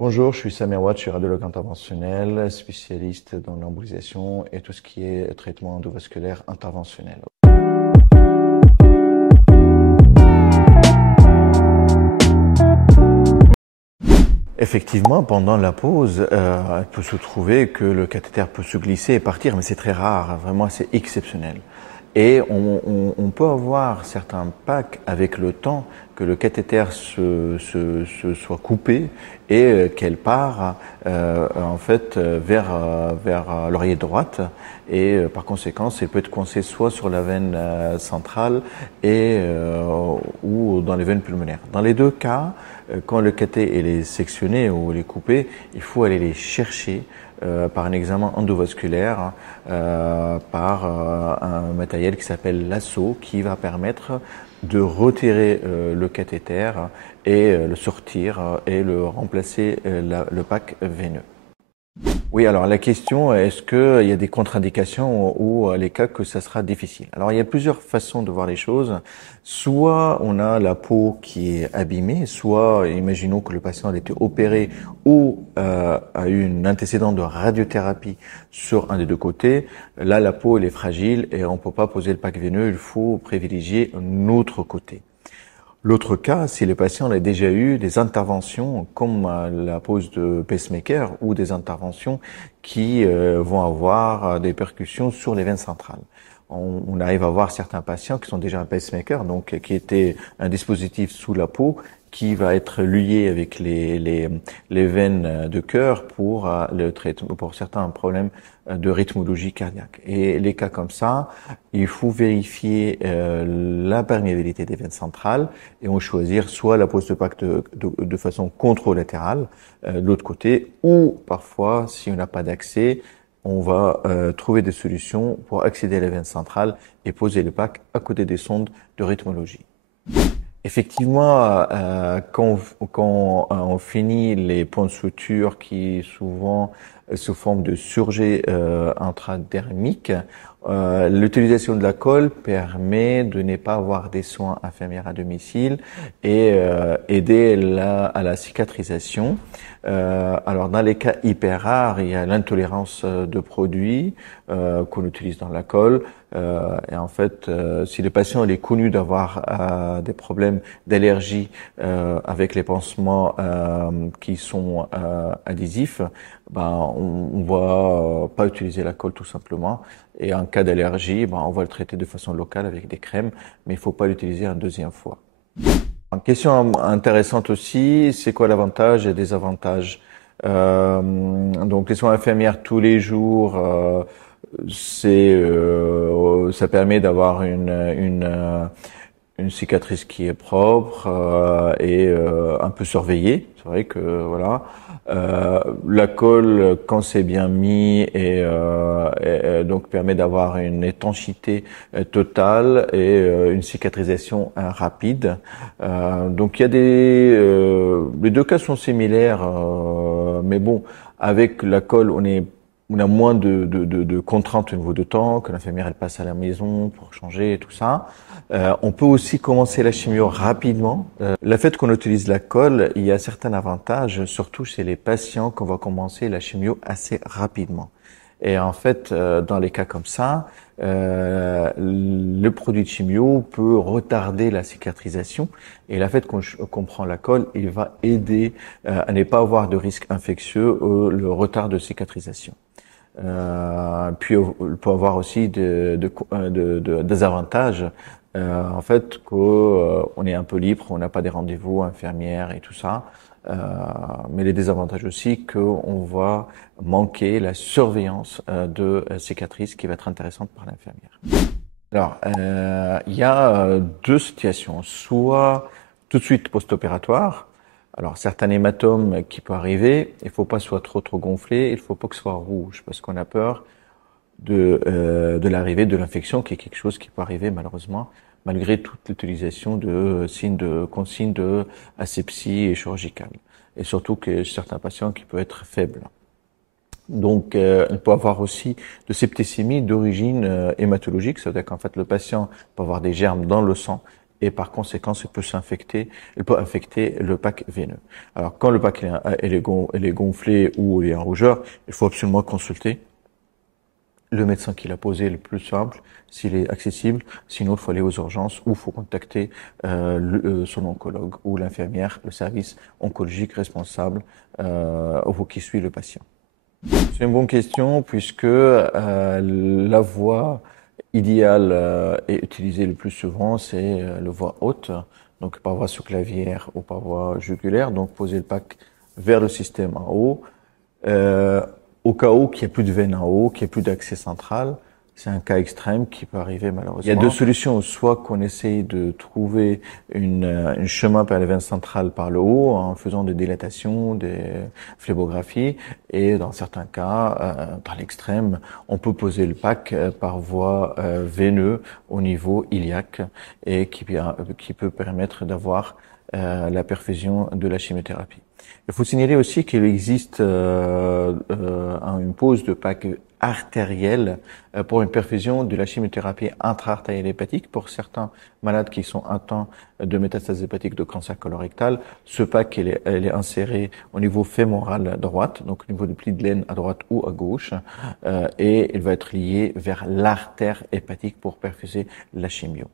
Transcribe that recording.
Bonjour, je suis Samir Watt, je suis radiologue interventionnel, spécialiste dans l'embolisation et tout ce qui est traitement endovasculaire interventionnel. Effectivement, pendant la pause, il peut se trouver que le cathéter peut se glisser et partir, mais c'est très rare, vraiment c'est exceptionnel. Et on peut avoir certains packs avec le temps que le cathéter se soit coupé et qu'elle part en fait vers l'oreillette droite et par conséquent elle peut être coincée soit sur la veine centrale ou dans les veines pulmonaires. Dans les deux cas, quand le cathé est sectionné ou il est coupé, il faut aller les chercher par un examen endovasculaire, par un matériel qui s'appelle lasso, qui va permettre de retirer le cathéter et le sortir et le remplacer le pack veineux. Oui, alors la question, est-ce qu'il y a des contre-indications ou les cas que ça sera difficile? Alors il y a plusieurs façons de voir les choses. Soit on a la peau qui est abîmée, soit imaginons que le patient a été opéré ou a eu un antécédent de radiothérapie sur un des deux côtés. Là, la peau elle est fragile et on ne peut pas poser le pack veineux, il faut privilégier un autre côté. L'autre cas, si le patient a déjà eu des interventions comme la pose de pacemaker ou des interventions qui vont avoir des percussions sur les veines centrales. On arrive à voir certains patients qui sont déjà un pacemaker, donc qui était un dispositif sous la peau qui va être lié avec les veines de cœur pour le traitement, pour certains problèmes de rythmologie cardiaque. Et les cas comme ça, il faut vérifier la perméabilité des veines centrales et on choisir soit la pose de pack de façon contralatérale de l'autre côté, ou parfois, si on n'a pas d'accès, on va trouver des solutions pour accéder à la veine centrale et poser le pack à côté des sondes de rythmologie. Effectivement, quand on finit les points de suture qui souvent sous forme de surjet intradermique, l'utilisation de la colle permet de ne pas avoir des soins infirmières à domicile et aider à la cicatrisation. Alors dans les cas hyper rares, il y a l'intolérance de produits qu'on utilise dans la colle. Et en fait, si le patient est connu d'avoir des problèmes d'allergie avec les pansements qui sont adhésifs, ben on va pas utiliser la colle tout simplement. Et en cas d'allergie, ben on va le traiter de façon locale avec des crèmes, mais il faut pas l'utiliser une deuxième fois. Une question intéressante aussi, c'est quoi l'avantage et désavantage? Donc les soins infirmières tous les jours, ça permet d'avoir une cicatrice qui est propre et un peu surveillée. C'est vrai que voilà. La colle, quand c'est bien mis, donc permet d'avoir une étanchéité totale et une cicatrisation rapide. Donc il y a les deux cas sont similaires, mais bon, avec la colle, on a moins de contraintes au niveau de temps, que l'infirmière elle passe à la maison pour changer et tout ça. On peut aussi commencer la chimio rapidement. Le fait qu'on utilise la colle, il y a certains avantages, surtout chez les patients qu'on va commencer la chimio assez rapidement. Et en fait, dans les cas comme ça, le produit de chimio peut retarder la cicatrisation et le fait qu'on prend la colle, il va aider à ne pas avoir de risque infectieux ou le retard de cicatrisation. Puis il peut avoir aussi des avantages. En fait, qu'on est un peu libre, on n'a pas des rendez-vous infirmières et tout ça. Mais les désavantages aussi qu'on va manquer la surveillance de cicatrices qui va être intéressante par l'infirmière. Alors, il y a deux situations. Soit tout de suite post-opératoire. Alors, certains hématomes qui peuvent arriver, il faut pas que ce soit trop gonflé, il faut pas que ce soit rouge parce qu'on a peur de l'arrivée de l'infection, qui est quelque chose qui peut arriver malheureusement, malgré toute l'utilisation de consignes de asepsie et chirurgicale. Et surtout que certains patients qui peuvent être faibles. Donc, on peut avoir aussi de septicémie d'origine hématologique, c'est-à-dire qu'en fait le patient peut avoir des germes dans le sang et par conséquent, il peut infecter le pack veineux. Alors, quand le pack il est gonflé ou il y a un rougeur, il faut absolument consulter le médecin qui l'a posé le plus simple, s'il est accessible. Sinon, il faut aller aux urgences ou il faut contacter son oncologue ou l'infirmière, le service oncologique responsable ou qui suit le patient. C'est une bonne question puisque la voie idéale et utilisée le plus souvent, c'est la voie haute, donc par voie sous-clavière ou par voie jugulaire. Donc poser le pack vers le système en haut. Euh, Au cas où qu'il n'y ait plus de veine en haut, qu'il n'y ait plus d'accès central, c'est un cas extrême qui peut arriver malheureusement. Il y a deux solutions, soit qu'on essaye de trouver un chemin vers les veines centrales par le haut en faisant des dilatations, des phlébographies, et dans certains cas, dans l'extrême, on peut poser le pack par voie veineuse au niveau iliaque et qui peut permettre d'avoir la perfusion de la chimiothérapie. Il faut signaler aussi qu'il existe une pose de pack artérielle pour une perfusion de la chimiothérapie intra-artérielle hépatique. Pour certains malades qui sont atteints de métastases hépatiques de cancer colorectal, ce pack elle est inséré au niveau fémoral droite, donc au niveau du pli de l'aine à droite ou à gauche, et il va être lié vers l'artère hépatique pour perfuser la chimio.